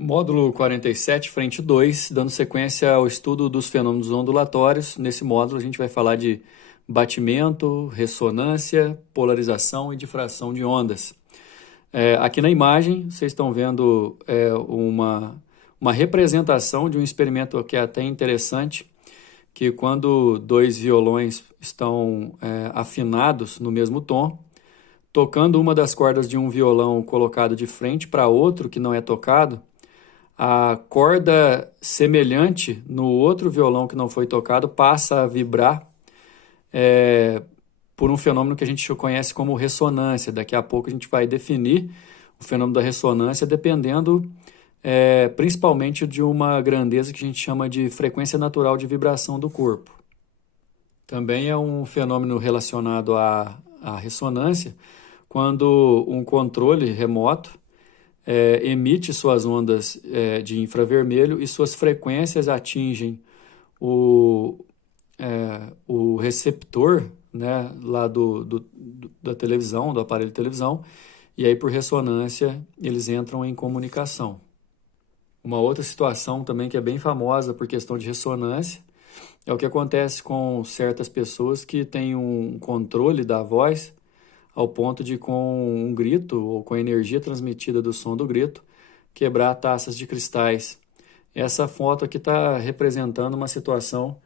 Módulo 47, frente 2, dando sequência ao estudo dos fenômenos ondulatórios. Nesse módulo a gente vai falar de batimento, ressonância, polarização e difração de ondas. Aqui na imagem vocês estão vendo uma representação de um experimento que é até interessante, que quando dois violões estão afinados no mesmo tom, tocando uma das cordas de um violão colocado de frente para outro que não é tocado, a corda semelhante no outro violão que não foi tocado passa a vibrar por um fenômeno que a gente conhece como ressonância. Daqui a pouco a gente vai definir o fenômeno da ressonância dependendo principalmente de uma grandeza que a gente chama de frequência natural de vibração do corpo. Também é um fenômeno relacionado à ressonância quando um controle remoto emite suas ondas de infravermelho e suas frequências atingem o receptor, né, lá da televisão, do aparelho de televisão, e aí por ressonância eles entram em comunicação. Uma outra situação também que é bem famosa por questão de ressonância é o que acontece com certas pessoas que têm um controle da voz ao ponto de, com um grito ou com a energia transmitida do som do grito, quebrar taças de cristais. Essa foto aqui está representando uma situação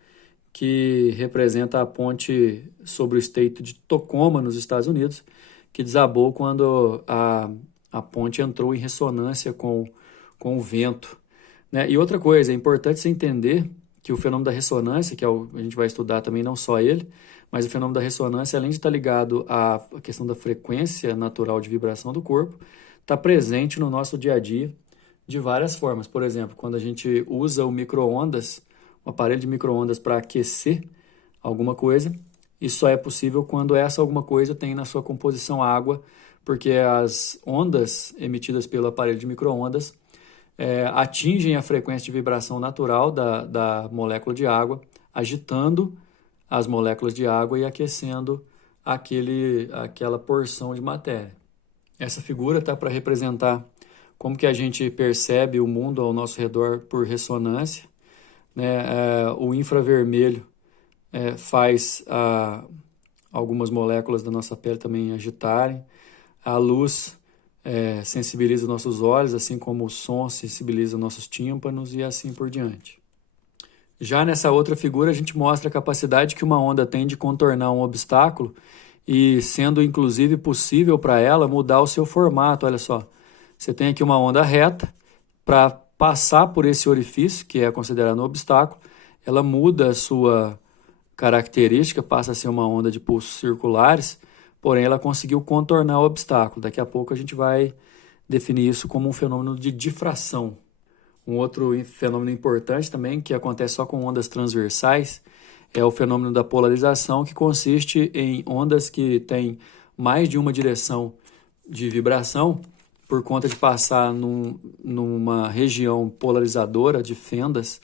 que representa a ponte sobre o estreito de Tacoma, nos Estados Unidos, que desabou quando a ponte entrou em ressonância com o vento, né? E outra coisa, é importante você entender que o fenômeno da ressonância, que a gente vai estudar também, não só ele, mas o fenômeno da ressonância, além de estar ligado à questão da frequência natural de vibração do corpo, está presente no nosso dia a dia de várias formas. Por exemplo, quando a gente usa o micro-ondas, um aparelho de micro-ondas para aquecer alguma coisa, isso só é possível quando essa alguma coisa tem na sua composição água, porque as ondas emitidas pelo aparelho de micro-ondas atingem a frequência de vibração natural da molécula de água, agitando as moléculas de água e aquecendo aquela porção de matéria. Essa figura está para representar como que a gente percebe o mundo ao nosso redor por ressonância, né? O infravermelho faz algumas moléculas da nossa pele também agitarem. A luz sensibiliza nossos olhos, assim como o som sensibiliza nossos tímpanos e assim por diante. Já nessa outra figura, a gente mostra a capacidade que uma onda tem de contornar um obstáculo e sendo inclusive possível para ela mudar o seu formato. Olha só, você tem aqui uma onda reta, para passar por esse orifício, que é considerado um obstáculo, ela muda a sua característica, passa a ser uma onda de pulsos circulares, porém ela conseguiu contornar o obstáculo. Daqui a pouco a gente vai definir isso como um fenômeno de difração. Um outro fenômeno importante também, que acontece só com ondas transversais, é o fenômeno da polarização, que consiste em ondas que têm mais de uma direção de vibração, por conta de passar numa região polarizadora de fendas,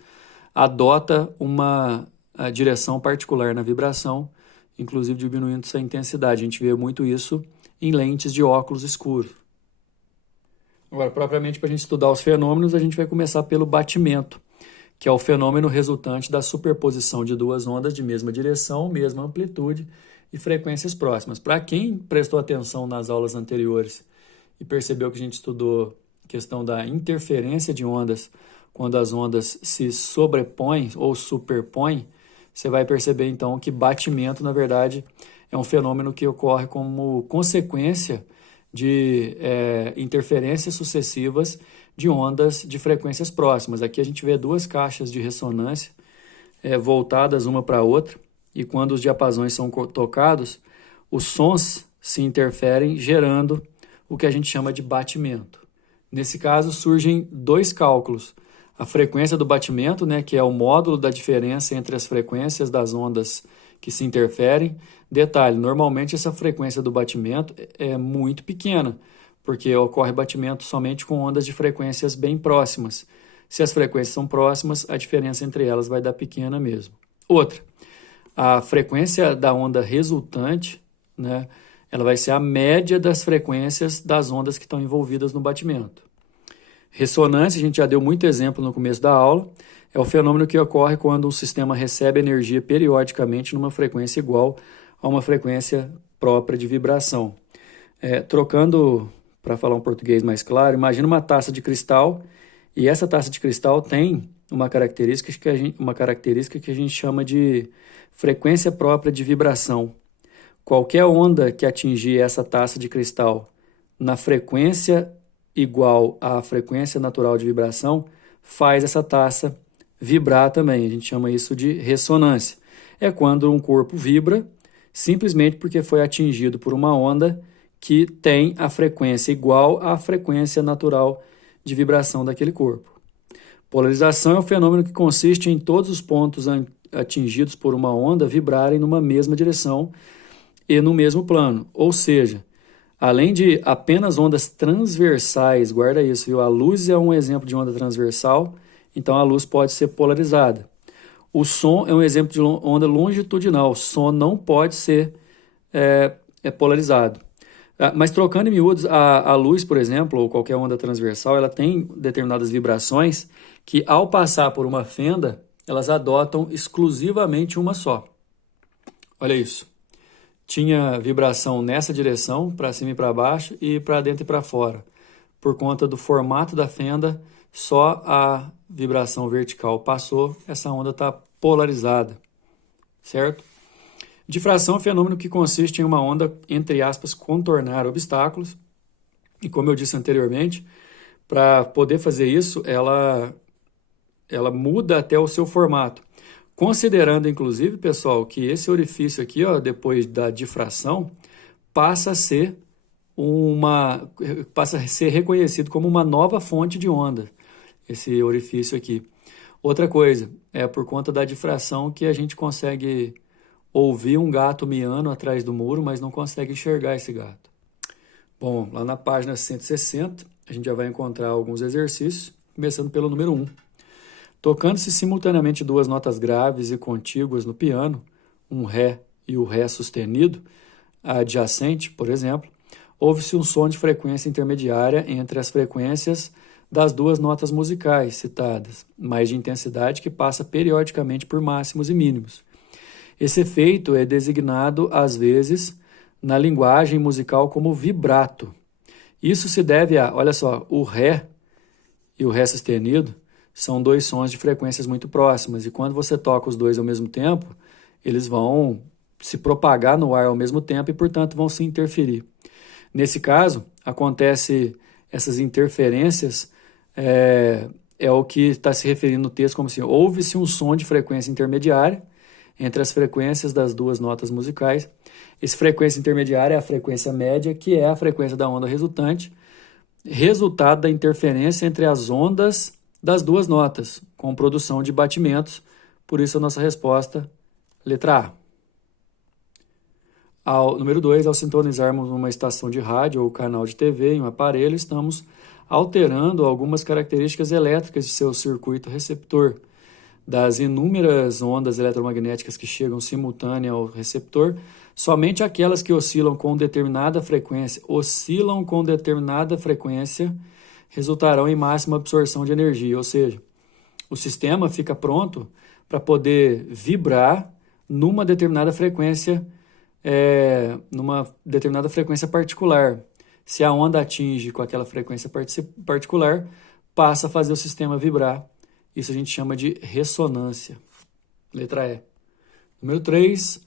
adota uma direção particular na vibração, inclusive diminuindo essa intensidade. A gente vê muito isso em lentes de óculos escuros. Agora, propriamente, para a gente estudar os fenômenos, a gente vai começar pelo batimento, que é o fenômeno resultante da superposição de duas ondas de mesma direção, mesma amplitude e frequências próximas. Para quem prestou atenção nas aulas anteriores e percebeu que a gente estudou a questão da interferência de ondas, quando as ondas se sobrepõem ou superpõem, você vai perceber então que batimento, na verdade, é um fenômeno que ocorre como consequência de interferências sucessivas de ondas de frequências próximas. Aqui a gente vê duas caixas de ressonância voltadas uma para a outra, e quando os diapasões são tocados, os sons se interferem, gerando o que a gente chama de batimento. Nesse caso, surgem dois cálculos. A frequência do batimento, né, que é o módulo da diferença entre as frequências das ondas que se interferem. Detalhe, normalmente essa frequência do batimento é muito pequena, porque ocorre batimento somente com ondas de frequências bem próximas. Se as frequências são próximas, a diferença entre elas vai dar pequena mesmo. Outra, a frequência da onda resultante, né, ela vai ser a média das frequências das ondas que estão envolvidas no batimento. Ressonância, a gente já deu muito exemplo no começo da aula, é o fenômeno que ocorre quando um sistema recebe energia periodicamente numa frequência igual a uma frequência própria de vibração. Trocando, para falar um português mais claro, imagina uma taça de cristal e essa taça de cristal tem uma característica que a gente chama de frequência própria de vibração. Qualquer onda que atingir essa taça de cristal na frequência igual à frequência natural de vibração faz essa taça vibrar também. A gente chama isso de ressonância. É quando um corpo vibra simplesmente porque foi atingido por uma onda que tem a frequência igual à frequência natural de vibração daquele corpo. Polarização é um fenômeno que consiste em todos os pontos atingidos por uma onda vibrarem numa mesma direção e no mesmo plano. Ou seja, além de apenas ondas transversais, guarda isso, viu? A luz é um exemplo de onda transversal, então a luz pode ser polarizada. O som é um exemplo de onda longitudinal, o som não pode ser polarizado. Mas trocando em miúdos, a luz, por exemplo, ou qualquer onda transversal, ela tem determinadas vibrações que, ao passar por uma fenda, elas adotam exclusivamente uma só. Olha isso. Tinha vibração nessa direção, para cima e para baixo, e para dentro e para fora. Por conta do formato da fenda, só a vibração vertical passou, essa onda está polarizada, certo? Difração é um fenômeno que consiste em uma onda, entre aspas, contornar obstáculos. E como eu disse anteriormente, para poder fazer isso, ela muda até o seu formato. Considerando, inclusive, pessoal, que esse orifício aqui, ó, depois da difração, passa a ser reconhecido como uma nova fonte de onda, esse orifício aqui. Outra coisa, é por conta da difração que a gente consegue ouvir um gato miando atrás do muro, mas não consegue enxergar esse gato. Bom, lá na página 160, a gente já vai encontrar alguns exercícios, começando pelo número 1. Tocando-se simultaneamente duas notas graves e contíguas no piano, um Ré e o Ré sustenido, adjacente, por exemplo, ouve-se um som de frequência intermediária entre as frequências das duas notas musicais citadas, mas de intensidade que passa periodicamente por máximos e mínimos. Esse efeito é designado, às vezes, na linguagem musical como vibrato. Isso se deve a, olha só, o Ré e o Ré sustenido são dois sons de frequências muito próximas, e quando você toca os dois ao mesmo tempo, eles vão se propagar no ar ao mesmo tempo e, portanto, vão se interferir. Nesse caso, acontece essas interferências, é o que está se referindo no texto como assim, ouve-se um som de frequência intermediária entre as frequências das duas notas musicais. Essa frequência intermediária é a frequência média, que é a frequência da onda resultante, resultado da interferência entre as ondas das duas notas, com produção de batimentos. Por isso a nossa resposta, letra A. Número 2, ao sintonizarmos uma estação de rádio ou canal de TV em um aparelho, estamos alterando algumas características elétricas de seu circuito receptor. Das inúmeras ondas eletromagnéticas que chegam simultânea ao receptor, somente aquelas que oscilam com determinada frequência resultarão em máxima absorção de energia, ou seja, o sistema fica pronto para poder vibrar numa determinada frequência particular. Se a onda atinge com aquela frequência particular, passa a fazer o sistema vibrar. Isso a gente chama de ressonância. Letra E. Número 3.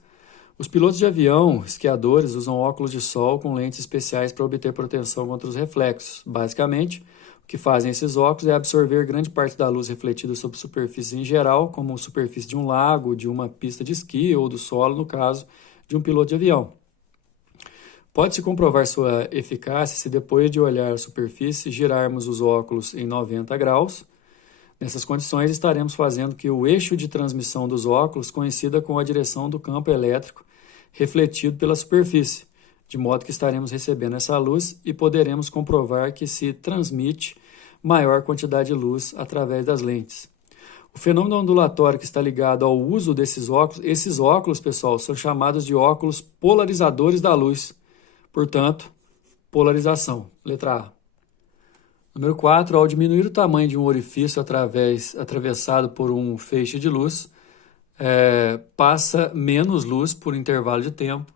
Os pilotos de avião, esquiadores, usam óculos de sol com lentes especiais para obter proteção contra os reflexos. Basicamente, o que fazem esses óculos é absorver grande parte da luz refletida sobre superfícies em geral, como a superfície de um lago, de uma pista de esqui ou do solo, no caso de um piloto de avião. Pode-se comprovar sua eficácia se depois de olhar a superfície, girarmos os óculos em 90 graus. Nessas condições, estaremos fazendo que o eixo de transmissão dos óculos coincida com a direção do campo elétrico refletido pela superfície, de modo que estaremos recebendo essa luz e poderemos comprovar que se transmite maior quantidade de luz através das lentes. O fenômeno ondulatório que está ligado ao uso desses óculos, esses óculos, pessoal, são chamados de óculos polarizadores da luz. Portanto, polarização. Letra A. Número 4, ao diminuir o tamanho de um orifício atravessado por um feixe de luz, passa menos luz por intervalo de tempo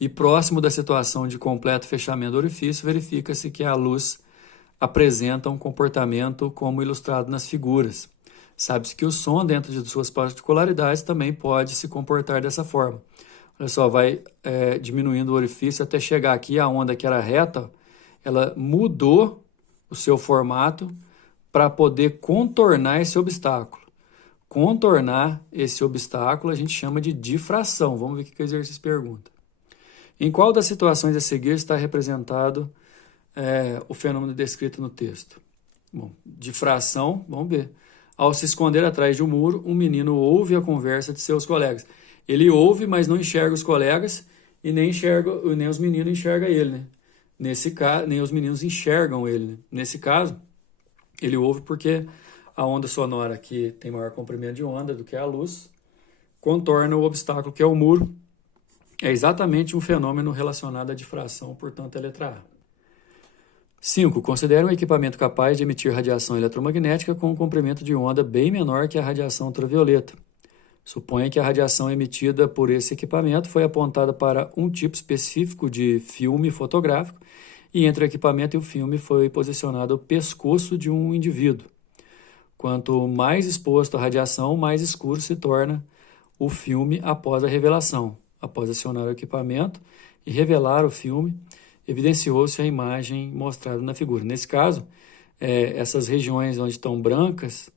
e próximo da situação de completo fechamento do orifício, verifica-se que a luz apresenta um comportamento como ilustrado nas figuras. Sabe-se que o som, dentro de suas particularidades, também pode se comportar dessa forma. Olha só, vai diminuindo o orifício até chegar aqui, a onda que era reta, ela mudou o seu formato para poder contornar esse obstáculo. Contornar esse obstáculo a gente chama de difração. Vamos ver o que o exercício pergunta. Em qual das situações a seguir está representado o fenômeno descrito no texto? Bom, difração, vamos ver. Ao se esconder atrás de um muro, um menino ouve a conversa de seus colegas. Ele ouve, mas não enxerga os colegas e nem os meninos enxergam ele, né? Nesse caso, nem os meninos enxergam ele, né? Nesse caso, ele ouve porque a onda sonora, que tem maior comprimento de onda do que a luz, contorna o obstáculo que é o muro. É exatamente um fenômeno relacionado à difração, portanto, a letra A. 5. Considere um equipamento capaz de emitir radiação eletromagnética com um comprimento de onda bem menor que a radiação ultravioleta. Suponha que a radiação emitida por esse equipamento foi apontada para um tipo específico de filme fotográfico e entre o equipamento e o filme foi posicionado o pescoço de um indivíduo. Quanto mais exposto à radiação, mais escuro se torna o filme após a revelação. Após acionar o equipamento e revelar o filme, evidenciou-se a imagem mostrada na figura. Nesse caso, essas regiões onde estão brancas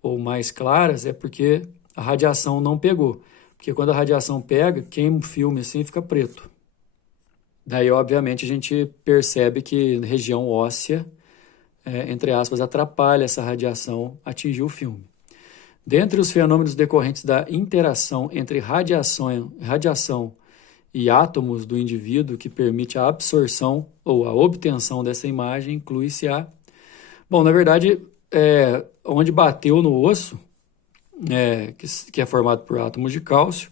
ou mais claras é porque a radiação não pegou. Porque quando a radiação pega, queima o filme assim e fica preto. Daí, obviamente, a gente percebe que região óssea, entre aspas, atrapalha essa radiação atingir o filme. Dentre os fenômenos decorrentes da interação entre radiação e átomos do indivíduo que permite a absorção ou a obtenção dessa imagem, inclui-se a... Bom, na verdade, onde bateu no osso, que é formado por átomos de cálcio,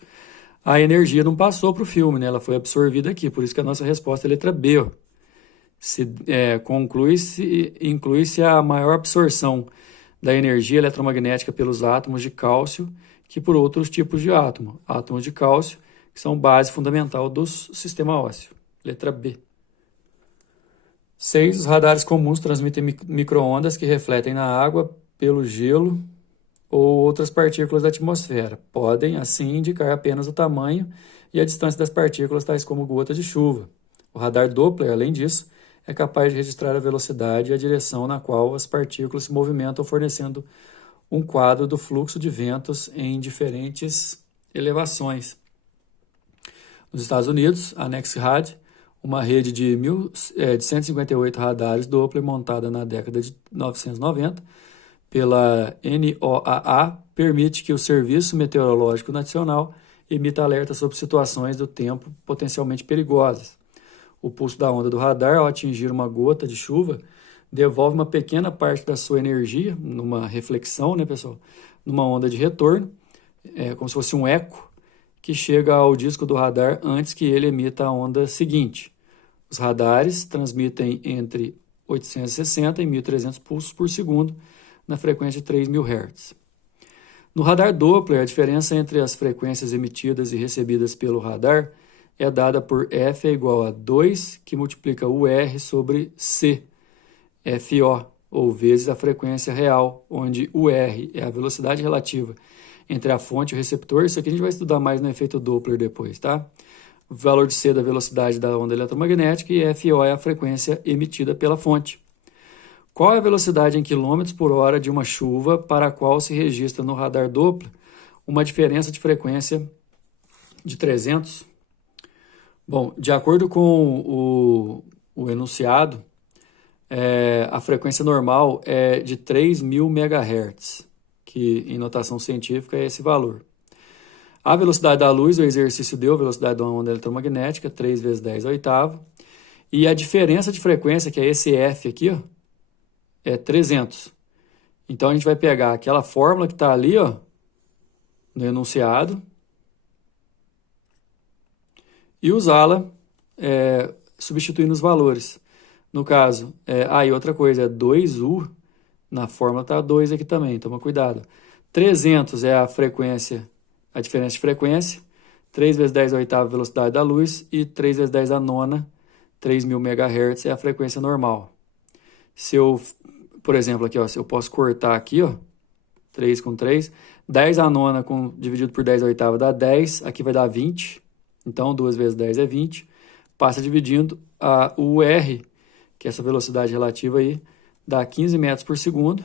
a energia não passou para o filme, né? Ela foi absorvida aqui, por isso que a nossa resposta é a letra B. Ó. Inclui-se a maior absorção da energia eletromagnética pelos átomos de cálcio que por outros tipos de átomo. Átomos de cálcio, que são base fundamental do sistema ósseo. Letra B. 6. Os radares comuns transmitem micro-ondas que refletem na água, pelo gelo ou outras partículas da atmosfera. Podem, assim, indicar apenas o tamanho e a distância das partículas, tais como gotas de chuva. O radar Doppler, além disso, é capaz de registrar a velocidade e a direção na qual as partículas se movimentam, fornecendo um quadro do fluxo de ventos em diferentes elevações. Nos Estados Unidos, a NexRad, uma rede de 158 radares Doppler montada na década de 1990 pela NOAA, permite que o Serviço Meteorológico Nacional emita alertas sobre situações do tempo potencialmente perigosas. O pulso da onda do radar, ao atingir uma gota de chuva, devolve uma pequena parte da sua energia, numa reflexão, né, pessoal? Numa onda de retorno, como se fosse um eco, que chega ao disco do radar antes que ele emita a onda seguinte. Os radares transmitem entre 860 e 1.300 pulsos por segundo, na frequência de 3.000 Hz. No radar Doppler, a diferença entre as frequências emitidas e recebidas pelo radar é dada por F é igual a 2, que multiplica o R sobre C, FO, ou vezes a frequência real, onde o R é a velocidade relativa entre a fonte e o receptor. Isso aqui a gente vai estudar mais no efeito Doppler depois, tá? O valor de C da velocidade da onda eletromagnética e FO é a frequência emitida pela fonte. Qual é a velocidade em km por hora de uma chuva para a qual se registra no radar Doppler uma diferença de frequência de 300? Bom, de acordo com o enunciado, a frequência normal é de 3.000 MHz, que em notação científica é esse valor. A velocidade da luz, o exercício deu, a velocidade de uma onda eletromagnética, 3 vezes 10 à oitava. E a diferença de frequência, que é esse F aqui, ó, é 300. Então, a gente vai pegar aquela fórmula que está ali, ó, no enunciado, e usá-la substituindo os valores. No caso, e outra coisa, é 2U, na fórmula está 2 aqui também, toma cuidado. 300 é a frequência, a diferença de frequência, 3 vezes 10 a oitava velocidade da luz e 3 vezes 10 a nona, 3.000 MHz é a frequência normal. Se eu, por exemplo, aqui, ó, se eu posso cortar aqui, ó, 3 com 3, 10 a nona dividido por 10 a oitava dá 10, aqui vai dar 20, então 2 vezes 10 é 20, passa dividindo o R, que é essa velocidade relativa aí, dá 15 metros por segundo,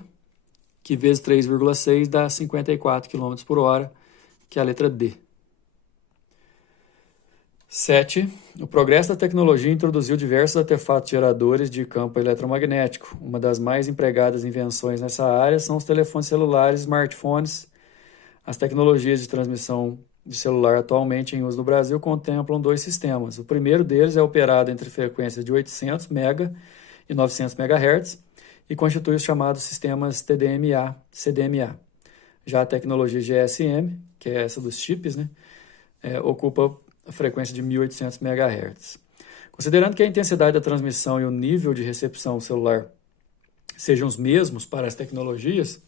que vezes 3,6 dá 54 km por hora, que é a letra D. 7. O progresso da tecnologia introduziu diversos artefatos geradores de campo eletromagnético. Uma das mais empregadas invenções nessa área são os telefones celulares, smartphones. As tecnologias de transmissão de celular atualmente em uso no Brasil contemplam 2 sistemas. O primeiro deles é operado entre frequências de 800 MHz e 900 MHz e constitui os chamados sistemas TDMA, CDMA. Já a tecnologia GSM, que é essa dos chips, né, ocupa a frequência de 1800 MHz. Considerando que a intensidade da transmissão e o nível de recepção celular sejam os mesmos para as tecnologias,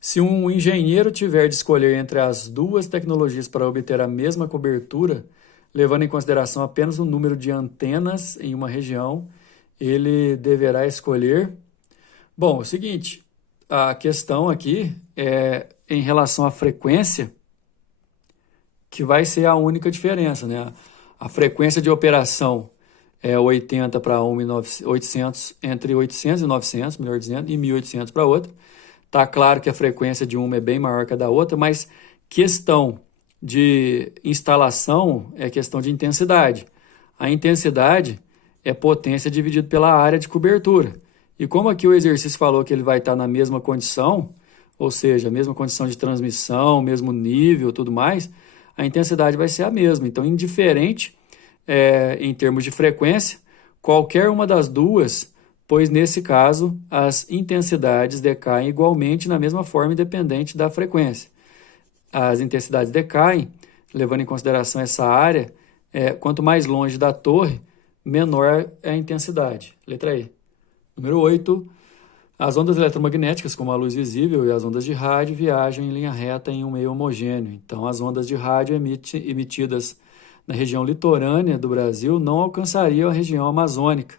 se um engenheiro tiver de escolher entre as duas tecnologias para obter a mesma cobertura, levando em consideração apenas o número de antenas em uma região, ele deverá escolher... Bom, é o seguinte, a questão aqui é em relação à frequência, que vai ser a única diferença, né? A frequência de operação é 80 para 1.800, entre 800 e 900, melhor dizendo, e 1.800 para outra. Tá claro que a frequência de uma é bem maior que a da outra, mas questão de instalação é questão de intensidade. A intensidade é potência dividido pela área de cobertura. E como aqui o exercício falou que ele vai estar na mesma condição, ou seja, a mesma condição de transmissão, mesmo nível, tudo mais, a intensidade vai ser a mesma. Então, indiferente em termos de frequência, qualquer uma das duas, pois nesse caso as intensidades decaem igualmente na mesma forma, independente da frequência. As intensidades decaem, levando em consideração essa área, quanto mais longe da torre, menor é a intensidade. Letra E. Número 8. As ondas eletromagnéticas, como a luz visível e as ondas de rádio, viajam em linha reta em um meio homogêneo. Então, as ondas de rádio emitidas na região litorânea do Brasil não alcançariam a região amazônica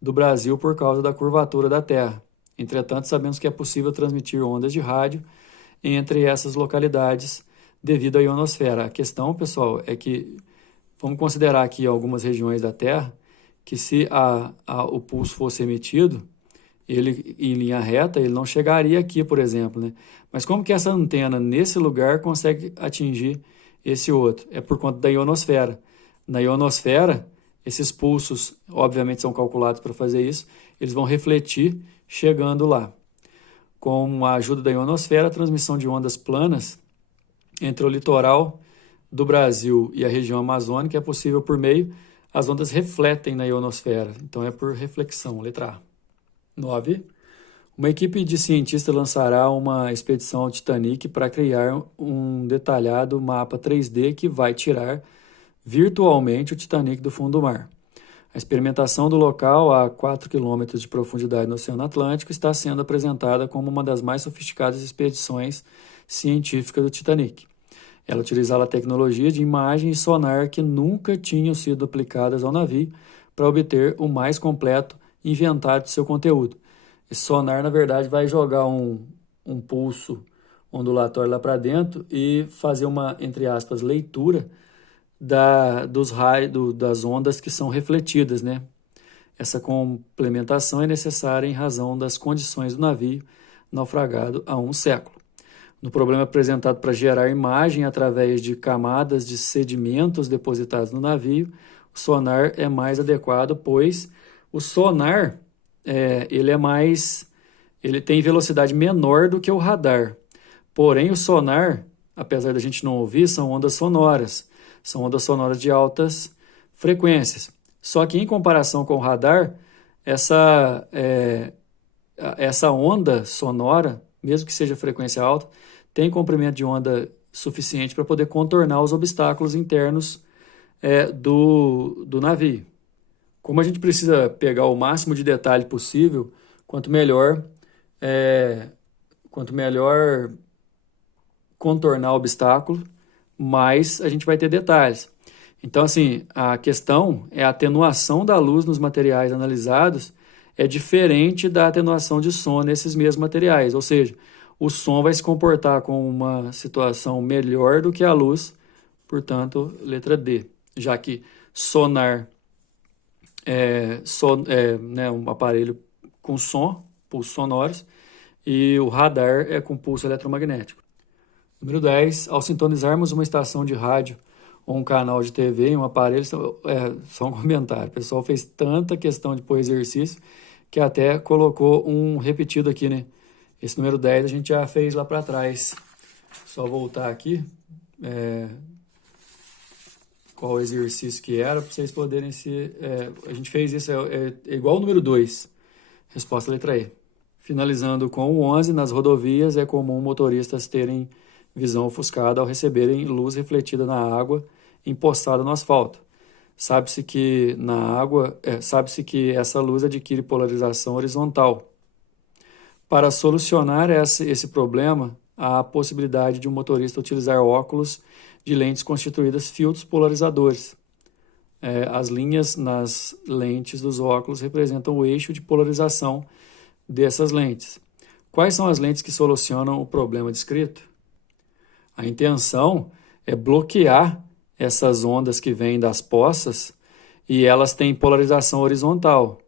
do Brasil por causa da curvatura da Terra. Entretanto, sabemos que é possível transmitir ondas de rádio entre essas localidades devido à ionosfera. A questão, pessoal, é que vamos considerar aqui algumas regiões da Terra que se o pulso fosse emitido, ele em linha reta, ele não chegaria aqui, por exemplo, né? Mas como que essa antena nesse lugar consegue atingir esse outro? É por conta da ionosfera. Na ionosfera, esses pulsos, obviamente, são calculados para fazer isso, eles vão refletir chegando lá. Com a ajuda da ionosfera, a transmissão de ondas planas entre o litoral do Brasil e a região amazônica é possível por meio, as ondas refletem na ionosfera, então é por reflexão, letra A. 9. Uma equipe de cientistas lançará uma expedição ao Titanic para criar um detalhado mapa 3D que vai tirar virtualmente o Titanic do fundo do mar. A experimentação do local, a 4 km de profundidade no Oceano Atlântico, está sendo apresentada como uma das mais sofisticadas expedições científicas do Titanic. Ela utilizava a tecnologia de imagem e sonar que nunca tinham sido aplicadas ao navio para obter o mais completo inventário de seu conteúdo. Esse sonar, na verdade, vai jogar um pulso ondulatório lá para dentro e fazer uma, entre aspas, leitura dos raios, das ondas que são refletidas, né? Essa complementação é necessária em razão das condições do navio naufragado há um século. No problema apresentado para gerar imagem através de camadas de sedimentos depositados no navio, o sonar é mais adequado, pois o sonar ele tem velocidade menor do que o radar. Porém, o sonar, apesar da gente não ouvir, são ondas sonoras. São ondas sonoras de altas frequências. Só que em comparação com o radar, essa onda sonora, mesmo que seja frequência alta, tem comprimento de onda suficiente para poder contornar os obstáculos internos do navio. Como a gente precisa pegar o máximo de detalhe possível, quanto melhor, quanto melhor contornar o obstáculo, mais a gente vai ter detalhes. Então, assim, a questão é a atenuação da luz nos materiais analisados é diferente da atenuação de som nesses mesmos materiais, ou seja, o som vai se comportar com uma situação melhor do que a luz, portanto, letra D, já que sonar né, um aparelho com som, pulsos sonoros, e o radar é com pulso eletromagnético. Número 10, ao sintonizarmos uma estação de rádio ou um canal de TV em um aparelho, só um comentário, o pessoal fez tanta questão de pôr exercício que até colocou um repetido aqui, né? Esse número 10 a gente já fez lá para trás. Só voltar aqui, qual o exercício que era, para vocês poderem se... a gente fez isso, é igual o número 2, resposta letra E. Finalizando com o 11, nas rodovias é comum motoristas terem visão ofuscada ao receberem luz refletida na água empoçada no asfalto. Sabe-se que que essa luz adquire polarização horizontal. Para solucionar esse problema, há a possibilidade de um motorista utilizar óculos de lentes constituídas filtros polarizadores. As linhas nas lentes dos óculos representam o eixo de polarização dessas lentes. Quais são as lentes que solucionam o problema descrito? A intenção é bloquear essas ondas que vêm das poças e elas têm polarização horizontal.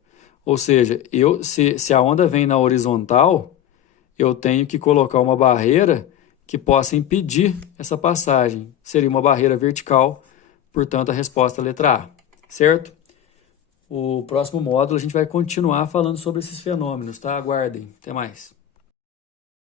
Ou seja, se a onda vem na horizontal, eu tenho que colocar uma barreira que possa impedir essa passagem. Seria uma barreira vertical, portanto a resposta é a letra A, certo? O próximo módulo a gente vai continuar falando sobre esses fenômenos, tá? Aguardem. Até mais.